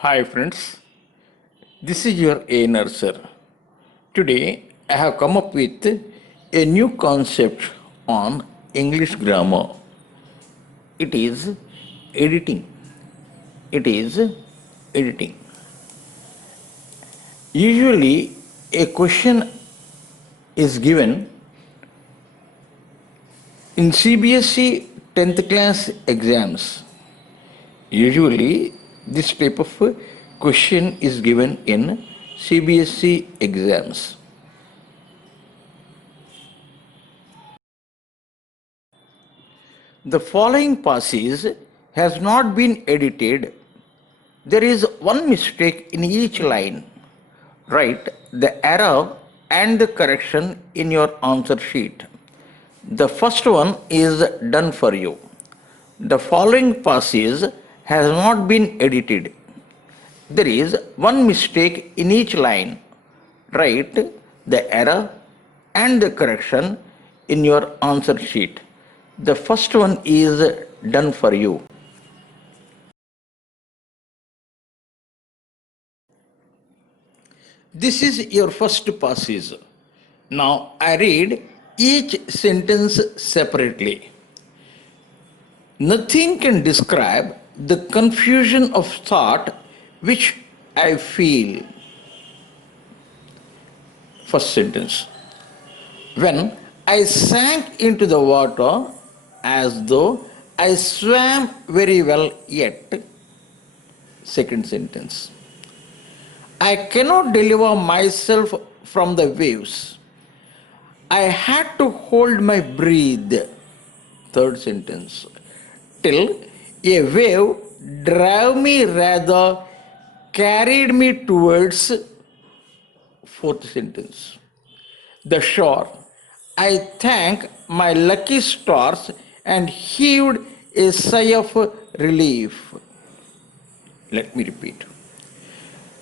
Hi friends, this is your A Nurser. Today I have come up with a new concept on English grammar. It is editing. It is editing. Usually a question is given in CBSE 10th class exams. Usually this type of question is given in CBSE exams. The following passage has not been edited. There is one mistake in each line. Write the error and the correction in your answer sheet. The first one is done for you. The following passage has not been edited. There is one mistake in each line. Write the error and the correction in your answer sheet. The first one is done for you. This is your first passage. Now I read each sentence separately. Nothing can describe the confusion of thought which I feel. First sentence. When I sank into the water as though I swam very well yet. Second sentence. I cannot deliver myself from the waves. I had to hold my breath. Third sentence. Till a wave drove me, rather carried me towards. Fourth sentence. The shore. I thank my lucky stars and heaved a sigh of relief. Let me repeat.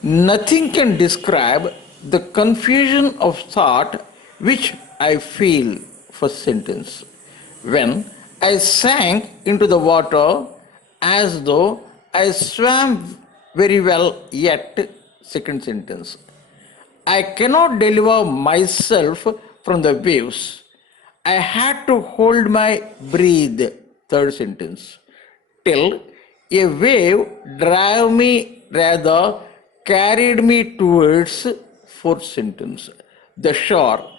Nothing can describe the confusion of thought which I feel. First sentence. When I sank into the water as though I swam very well yet. Second sentence. I cannot deliver myself from the waves. I had to hold my breath. Third sentence. Till a wave drove me, rather carried me towards. Fourth sentence. The shore.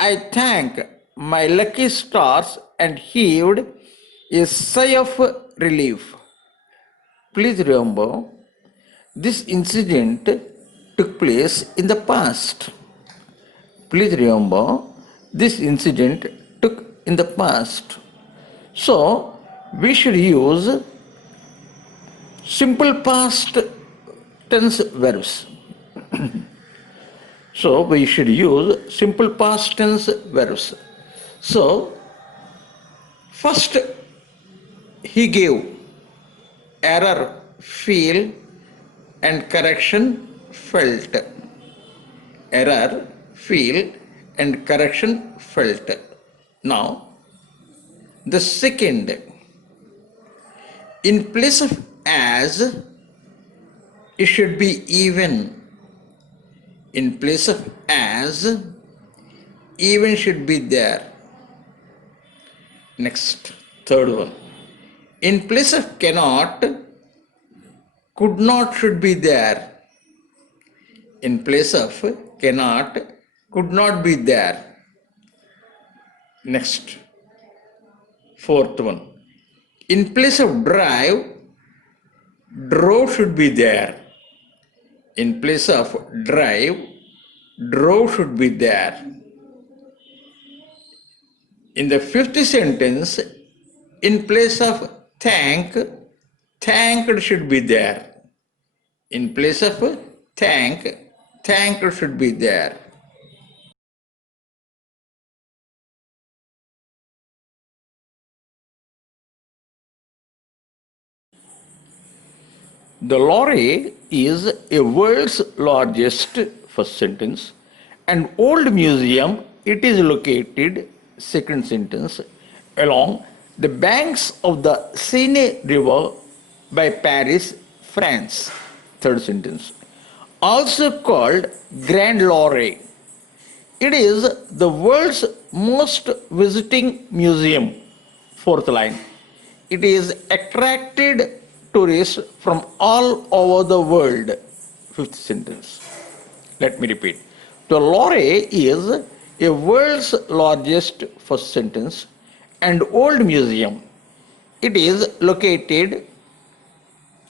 I thank my lucky stars and heaved a sigh of relief. Please remember, this incident took place in the past. Please remember, this incident took in the past. So, we should use simple past tense verbs. So, we should use simple past tense verbs. So, first, he gave, error, feel, and correction, felt. Error, feel, and correction, felt. Now, the second, in place of as, it should be even. In place of as, even should be there. Next, third one. In place of cannot, could not should be there. In place of cannot, could not be there. Next, fourth one. In place of drive, drove should be there. In place of drive, drove should be there. In the fifth sentence, in place of thank, thanked should be there. In place of thank, thanked should be there. The Louvre is a world's largest, first sentence, and old museum. It is located, second sentence, along the banks of the Seine River by Paris, France. third sentence. Also called Grand Lorry. It is the world's most visiting museum, fourth line. It is attracted tourists from all over the world, fifth sentence. Let me repeat. The Louvre is a world's largest, first sentence, and old museum. It is located,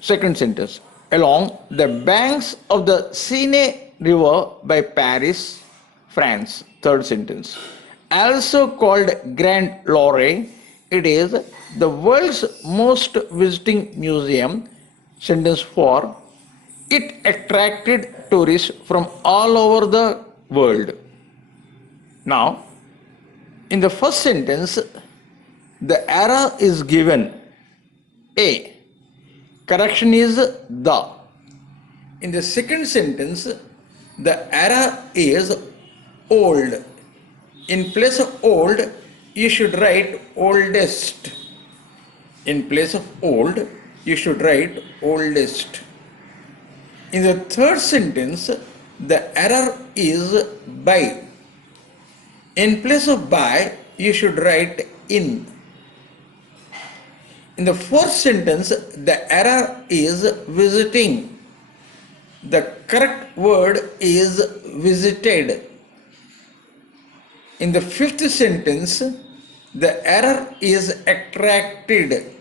second sentence, along the banks of the Seine River by Paris, France, third sentence. Also called Grand Louvre, it is the world's most visiting museum, sentence 4. It attracted tourists from all over the world. Now, in the first sentence, the error is given A. Correction is the. In the second sentence, the error is old. In place of old, you should write oldest. In place of old, you should write oldest. In the third sentence, the error is by. In place of by, you should write in. In the fourth sentence, the error is visiting. The correct word is visited. In the fifth sentence, the error is attracted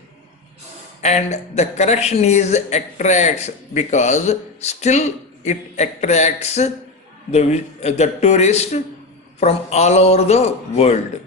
and the correction is attracts, because still it attracts the tourist from all over the world.